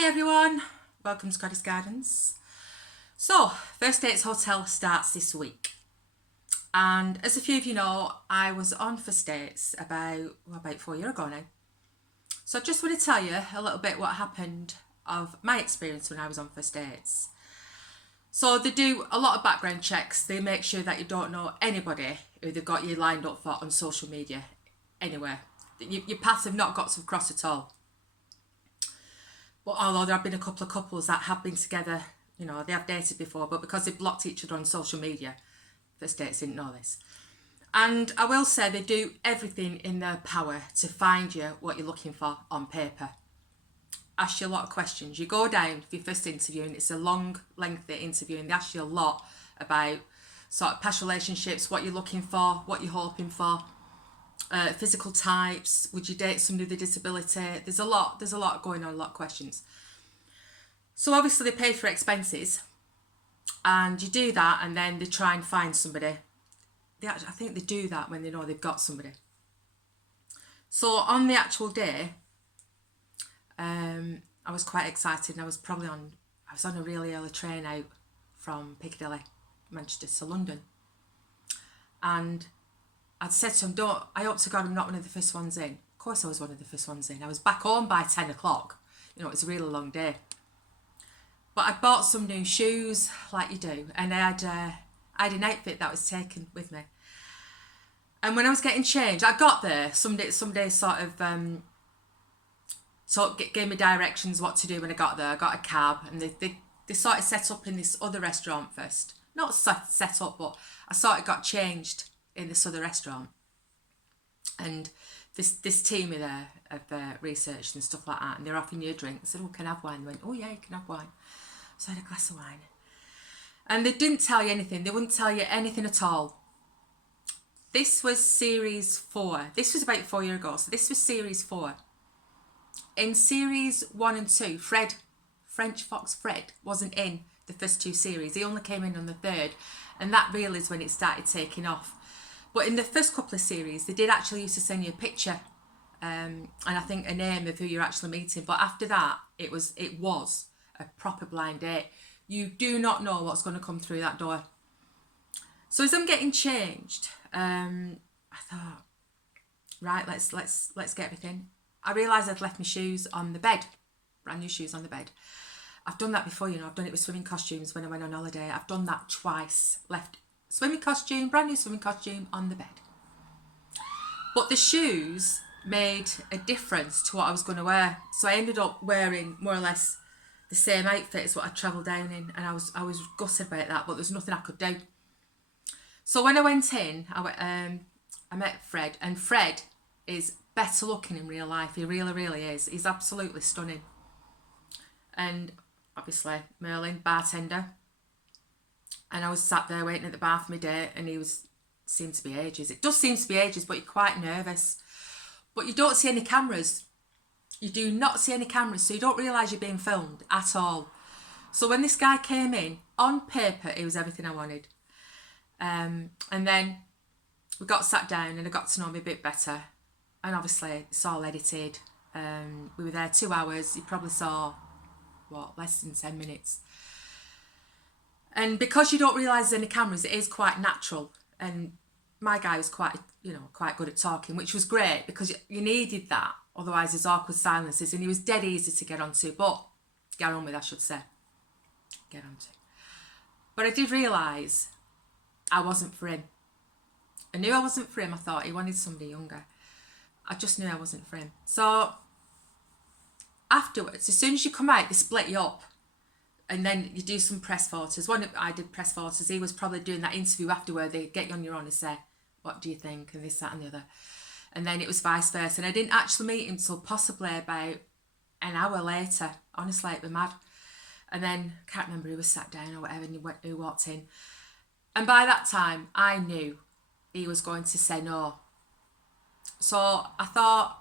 Hi everyone, welcome to Goddess Gardens. So, First Dates Hotel starts this week. And as a few of you know, I was on First Dates about 4 years ago now. So I just want to tell you a little bit what happened of my experience when I was on First Dates. So they do a lot of background checks. They make sure that you don't know anybody who they've got you lined up for on social media anywhere. Your paths have not got to cross at all. But although there have been a couple of couples that have been together, you know, they have dated before, but because they blocked each other on social media, First Dates didn't know this. And I will say they do everything in their power to find you what you're looking for on paper. Ask you a lot of questions. You go down for your first interview and it's a long, lengthy interview and they ask you a lot about sort of past relationships, what you're looking for, what you're hoping for, physical types, would you date somebody with a disability? There's a lot going on, a lot of questions. So obviously they pay for expenses and you do that and then they try and find somebody. I think they do that when they know they've got somebody. So on the actual day, I was quite excited and I was on a really early train out from Piccadilly, Manchester to London. And I'd said to him, I hope to God I'm not one of the first ones in. Of course I was one of the first ones in. I was back home by 10 o'clock. You know, it was a really long day. But I bought some new shoes, like you do, and I had an outfit that was taken with me. And when I was getting changed, I got there, somebody sort of gave me directions what to do when I got there. I got a cab and they sort of set up in this other restaurant first. Not set up, but I sort of got changed in this other restaurant, and this team are there of research and stuff like that, and they're offering you a drink. I said, "Oh, can I have wine?" They went, "Oh yeah, you can have wine." So I had a glass of wine, and they didn't tell you anything. They wouldn't tell you anything at all. This was series 4. This was about 4 years ago, so this was series 4. In series 1 and 2, French Fox Fred wasn't in the first 2 series. He only came in on the 3rd, and that really is when it started taking off. But in the first couple of series, they did actually used to send you a picture and I think a name of who you're actually meeting. But after that, it was a proper blind date. You do not know what's going to come through that door. So as I'm getting changed, I thought, right, let's get everything. I realised I'd left my shoes on the bed, brand new shoes on the bed. I've done that before, you know. I've done it with swimming costumes when I went on holiday. I've done that twice. Left swimming costume, brand new swimming costume on the bed. But the shoes made a difference to what I was going to wear. So I ended up wearing more or less the same outfit as what I travelled down in, and I was gutted about that, but there's nothing I could do. So when I went in, I met Fred, and Fred is better looking in real life. He really, really is. He's absolutely stunning. And obviously Merlin, bartender. And I was sat there waiting at the bar for my date, and seemed to be ages. It does seem to be ages, but you're quite nervous. But you don't see any cameras. You do not see any cameras, so you don't realise you're being filmed at all. So when this guy came in, on paper, it was everything I wanted. And then we got sat down and I got to know him a bit better. And obviously it's all edited. We were there 2 hours. You probably saw, less than 10 minutes. And because you don't realise there's any cameras, it is quite natural. And my guy was quite good at talking, which was great because you needed that. Otherwise there's awkward silences, and he was dead easy to get onto, get on with, I should say. Get onto. But I did realise I wasn't for him. I knew I wasn't for him. I thought he wanted somebody younger. I just knew I wasn't for him. So afterwards, as soon as you come out, they split you up. And then you do some press photos. I did press photos. He was probably doing that interview after where they get you on your own and say, what do you think? And this, that and the other. And then it was vice versa. And I didn't actually meet him till possibly about an hour later. Honestly, it was mad. And then, I can't remember who was sat down or whatever, and who walked in. And by that time, I knew he was going to say no. So I thought,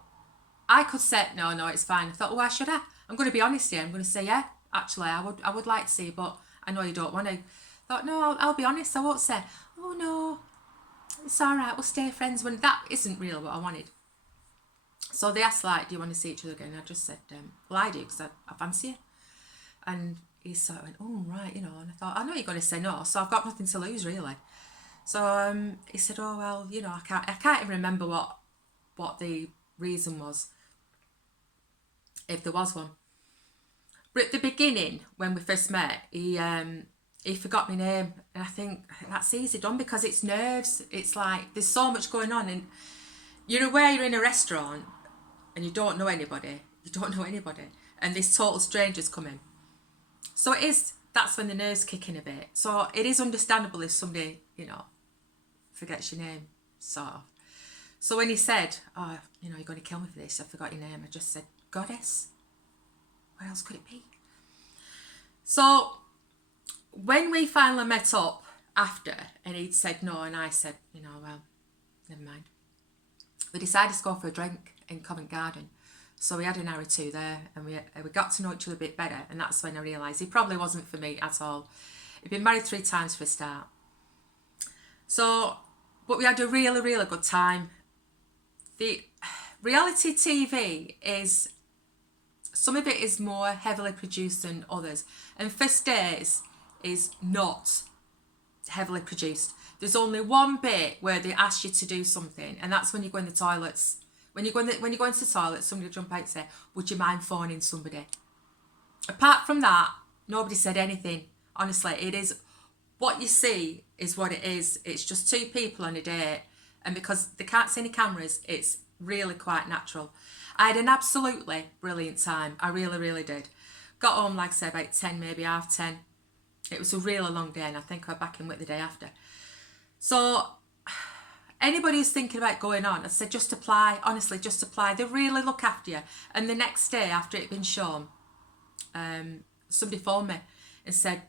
I could say, no, it's fine. I thought, why should I? I'm going to be honest here. I'm going to say, yeah, actually, I would like to see, but I know you don't want to. I thought, no, I'll be honest. I won't say, oh no, it's all right, we'll stay friends, when that isn't really what I wanted. So they asked, do you want to see each other again? And I just said, well, I do, because I fancy you. And he sort of went, oh, right, you know. And I thought, I know you're going to say no, so I've got nothing to lose, really. So he said, oh, well, you know, I can't even remember what the reason was, if there was one. But at the beginning, when we first met, he forgot my name. And I think that's easy done, because it's nerves. It's like, there's so much going on. And you're aware you're in a restaurant and you don't know anybody. And this total strangers come in. So that's when the nerves kick in a bit. So it is understandable if somebody, you know, forgets your name, sort of. So when he said, oh, you know, you're going to kill me for this, I forgot your name, I just said, Goddess. Where else could it be? So when we finally met up after, and he'd said no, and I said, you know, well, never mind. We decided to go for a drink in Covent Garden. So we had an hour or two there, and we got to know each other a bit better. And that's when I realised he probably wasn't for me at all. He'd been married 3 times for a start. So, but we had a really, really good time. The reality TV is, some of it is more heavily produced than others. And First Dates is not heavily produced. There's only one bit where they ask you to do something, and that's when you go in the toilets. When you go into the toilet, somebody will jump out and say, would you mind phoning somebody? Apart from that, nobody said anything. Honestly, it is, what you see is what it is. It's just 2 people on a date, and because they can't see any cameras, it's really quite natural. I had an absolutely brilliant time. I really, really did. Got home, like I say, about 10, maybe 10:30. It was a really long day, and I think I was back in work the day after. So anybody who's thinking about going on, I said, just apply. Honestly, just apply. They really look after you. And the next day after it had been shown, somebody phoned me and said,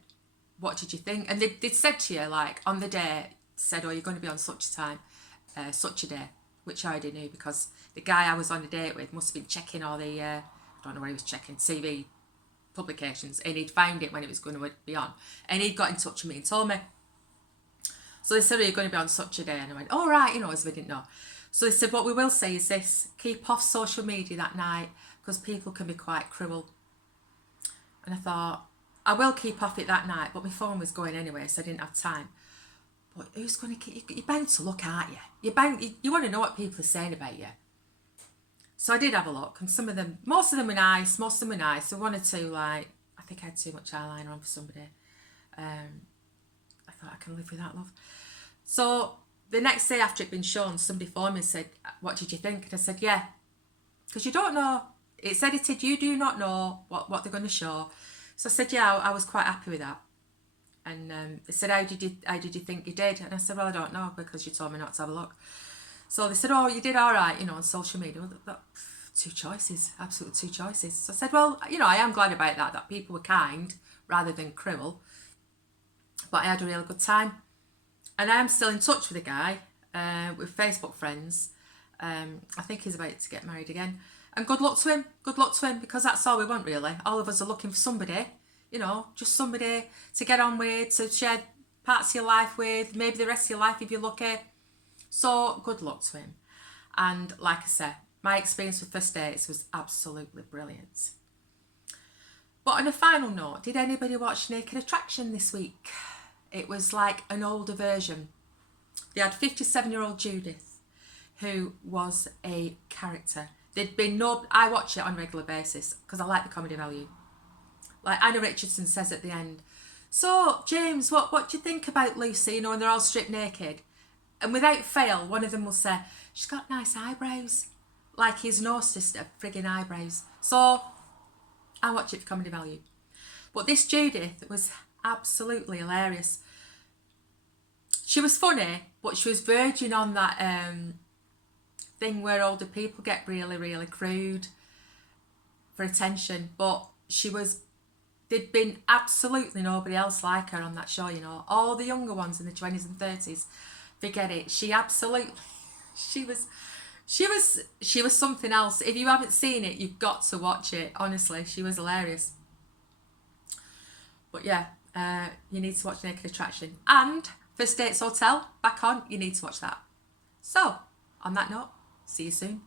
what did you think? And they'd said to you, like, on the day, said, oh, you're going to be on such a time, such a day, which I already knew, because the guy I was on a date with must have been checking all the, I don't know what he was checking, CV publications, and he'd found it when it was going to be on. And he'd got in touch with me and told me. So they said, are you going to be on such a day? And I went, all right, you know, as we didn't know. So they said, what we will say is this, keep off social media that night, because people can be quite cruel. And I thought, I will keep off it that night, but my phone was going anyway, so I didn't have time. But who's going to keep, you're bound to look, aren't you? You want to know what people are saying about you. So I did have a look, and most of them were nice, So one or two, like, I think I had too much eyeliner on for somebody. I thought, I can live with that, love. So the next day after it'd been shown, somebody phoned me and said, what did you think? And I said, yeah, because you don't know. It's edited, you do not know what they're going to show. So I said, yeah, I was quite happy with that. And they said, how did you think you did? And I said, well, I don't know, because you told me not to have a look. So they said, oh, you did all right, you know, on social media. Well, 2 choices, absolute 2 choices. So I said, well, you know, I am glad about that people were kind rather than cruel. But I had a really good time. And I am still in touch with the guy, with Facebook friends. I think he's about to get married again. And good luck to him, because that's all we want, really. All of us are looking for somebody, you know, just somebody to get on with, to share parts of your life with, maybe the rest of your life if you're lucky. So good luck to him. And like I said, my experience with First Dates was absolutely brilliant. But on a final note, did anybody watch Naked Attraction this week? It was like an older version. They had 57-year-old Judith, who was a character. I watch it on a regular basis because I like the comedy value. Like Anna Richardson says at the end, so James, what do you think about Lucy, you know, and they're all stripped naked? And without fail, one of them will say, she's got nice eyebrows. Like he's no sister, friggin' eyebrows. So I watch it for comedy value. But this Judith was absolutely hilarious. She was funny, but she was verging on that thing where older people get really, really crude for attention. But there'd been absolutely nobody else like her on that show, you know. All the younger ones in the 20s and 30s, forget it. She was something else. If you haven't seen it, you've got to watch it. Honestly, she was hilarious. But yeah, you need to watch Naked Attraction. And First Dates Hotel, back on, you need to watch that. So, on that note, see you soon.